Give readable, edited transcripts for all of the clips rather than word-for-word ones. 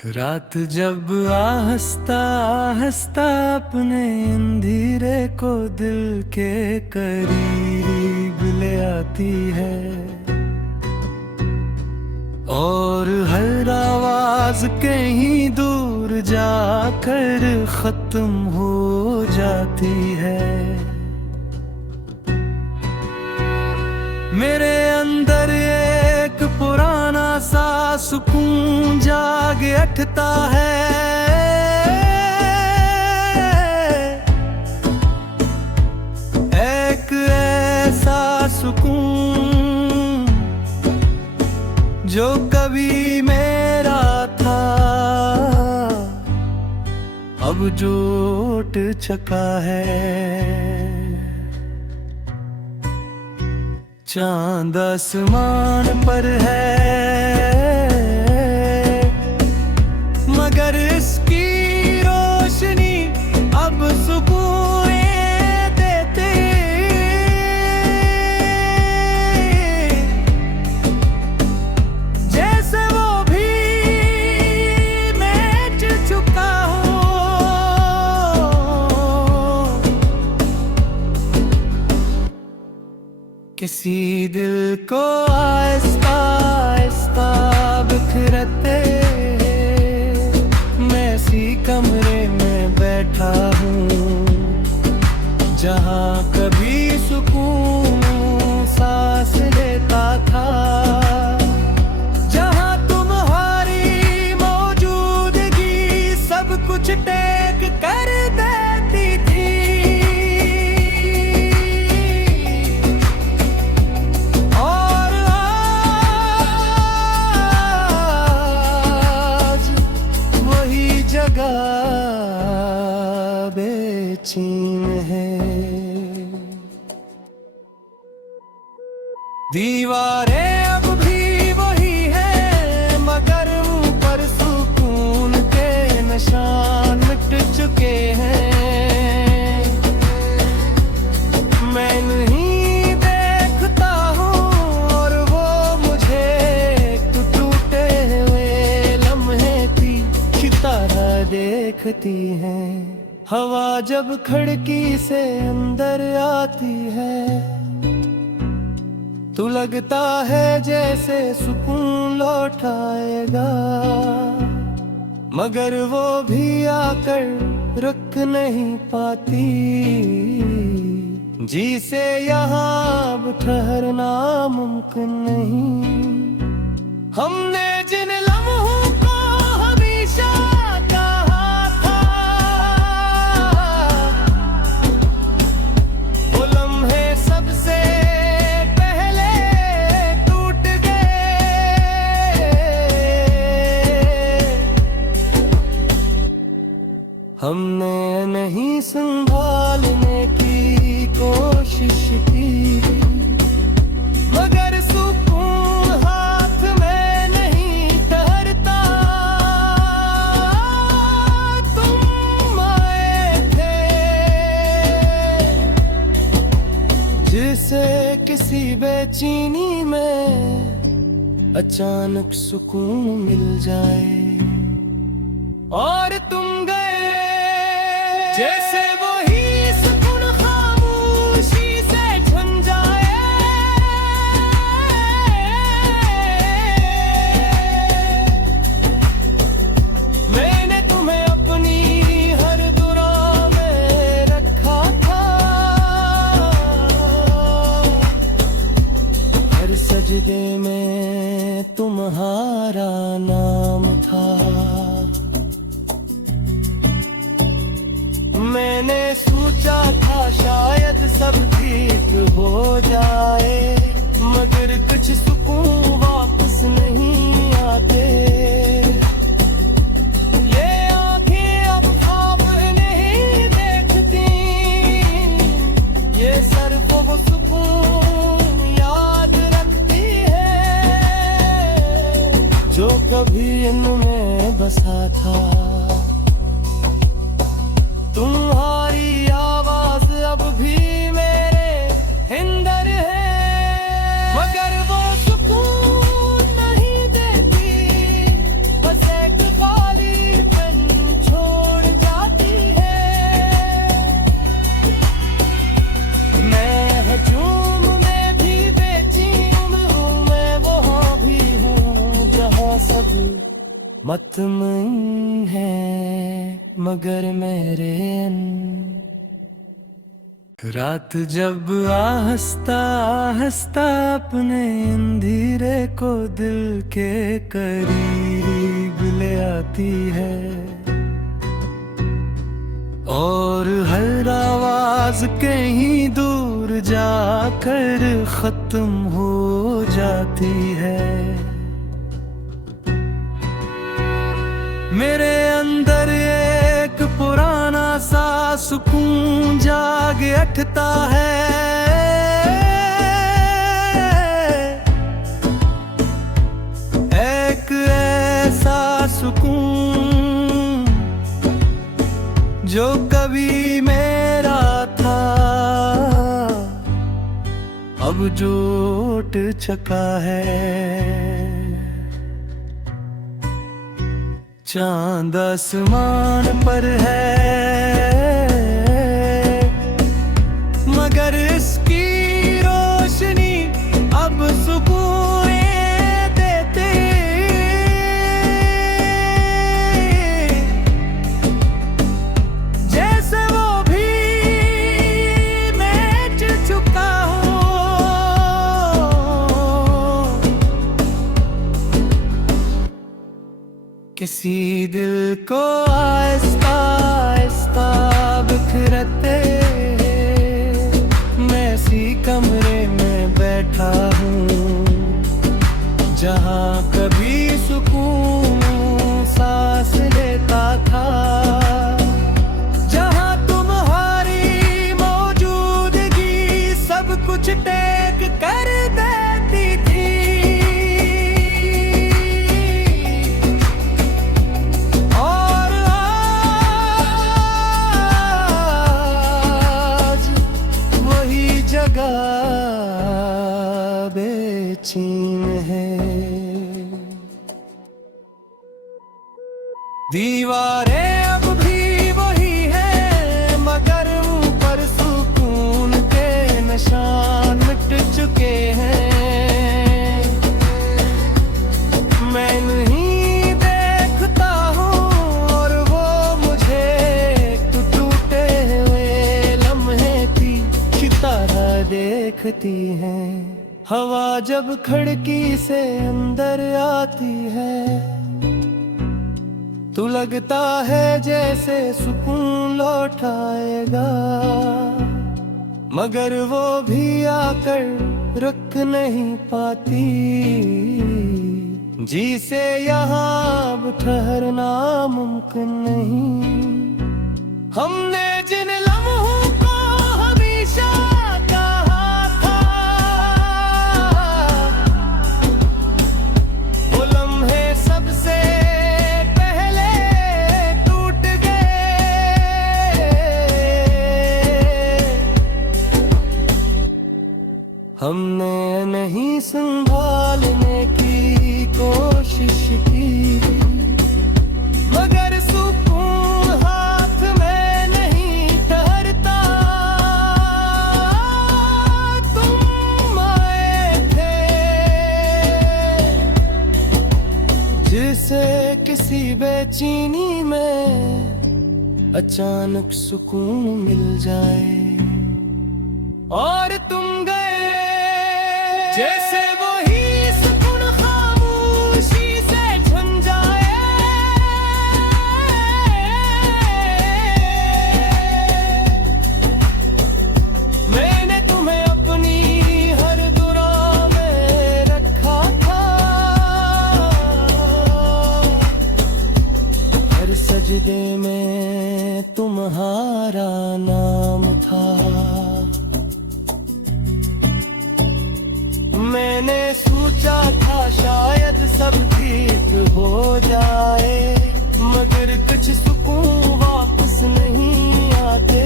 रात जब आहस्ता आहस्ता अपने अंधेरे को दिल के करीब ले आती है और हर आवाज कहीं दूर जाकर खत्म हो जाती है। मेरे अंदर एक पुराना सा सुकून जाग उठता है। एक ऐसा सुकून जो कभी मेरा था, अब जो टूट चुका है। चांद आसमान पर है मगर इसकी रोशनी अब सुकून देते। जैसे वो भी मिट चुका हो, किसी दिल को आहिस्ता आहिस्ता बिखरते मैं इसी कमरे में बैठा हूँ जहाँ कभी सुकून सांस लेता था, जहाँ तुम्हारी मौजूदगी सब कुछ टेक कर देती थी। बेचैन है दीवारें अब भी वही है मगर ऊपर सुकून के निशान मिट चुके हैं। मैं नहीं देखता हूँ और वो मुझे टूटे हुए लम्हे की तरह देखती है। हवा जब खिड़की से अंदर आती है तो लगता है जैसे सुकून लौट आएगा, मगर वो भी आकर रुक नहीं पाती। जी से यहाँ अब ठहरना मुमकिन नहीं। हमने जिन लम्हों को हमेशा हमने नहीं संभालने की कोशिश की, मगर सुकून हाथ में नहीं ठहरता। तुम आए थे जिसे किसी बेचैनी में अचानक सुकून मिल जाए, और तुम जैसे वही सुकून खामोशी से छन जाए। मैंने तुम्हें अपनी हर दुआ में रखा था, हर सजदे में तुम्हारा नाम था। मैंने सोचा था शायद सब ठीक हो जाए, मगर कुछ सुकून वापस नहीं आते। ये आंखें अब ख्वाब नहीं देखती, ये सर को वो सुकून याद रखती है जो कभी इनमें बसा था। तुम्हारी आवाज अब भी मेरे अंदर है, मगर वो सुकून नहीं देती, बस एक ख्याल मतमईन है मगर मेरे रात जब आहस्ता आहस्ता अपने अंधेरे को दिल के करीब ले आती है और हर आवाज कहीं दूर जाकर खत्म हो जाती है। मेरे अंदर एक पुराना सा सुकून जाग उठता है, एक ऐसा सुकून जो कभी मेरा था अब जो उठ चुका है। चांद आसमान पर है मगर इसकी रोशनी अब सुकून देते। जैसे वो भी मिट चुका हो, किसी दिल को आहिस्ता आहिस्ता बिखरते मैं इसी कमरे में बैठा हूँ जहाँ कभी सुकून सांस लेता था, जहाँ तुम्हारी मौजूदगी सब कुछ टेक कर देती थी। बेचैन है दीवारें अब भी वही है मगर ऊपर सुकून के निशान मिट चुके हैं। मैं नहीं देखता हूँ और वो मुझे टूटे हुए लम्हे की तरह देखती हैं। हवा जब खिड़की से अंदर आती है तो लगता है जैसे सुकून लौट आएगा मगर वो भी आकर रुक नहीं पाती। जी से यहाँ अब ठहरना मुमकिन नहीं। हमने जिन लम्हों को हमेशा हमने नहीं संभालने की कोशिश की मगर सुकून हाथ में नहीं ठहरता। तुम आए थे जिसे किसी बेचैनी में अचानक सुकून मिल जाए और तुम गए जैसे वही सुकून खामोशी से छन जाए। मैंने तुम्हें अपनी हर दुआ में रखा था, हर सजदे में तुम्हारा नाम था। मैंने सोचा था शायद सब ठीक हो जाए मगर कुछ सुकून वापस नहीं आते।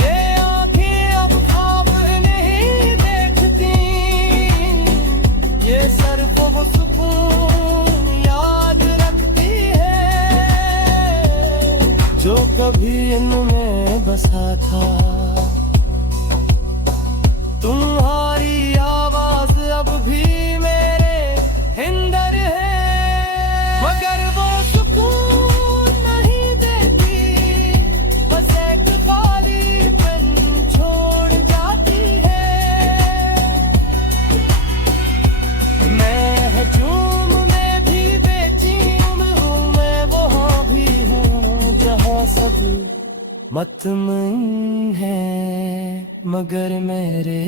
ये आंखें अब ख्वाब नहीं देखती, ये सर को वो सुकून याद रखती है जो कभी इनमें बसा था। तुम्हारी आवाज अब भी मेरे अंदर है मतमईन है मगर मेरे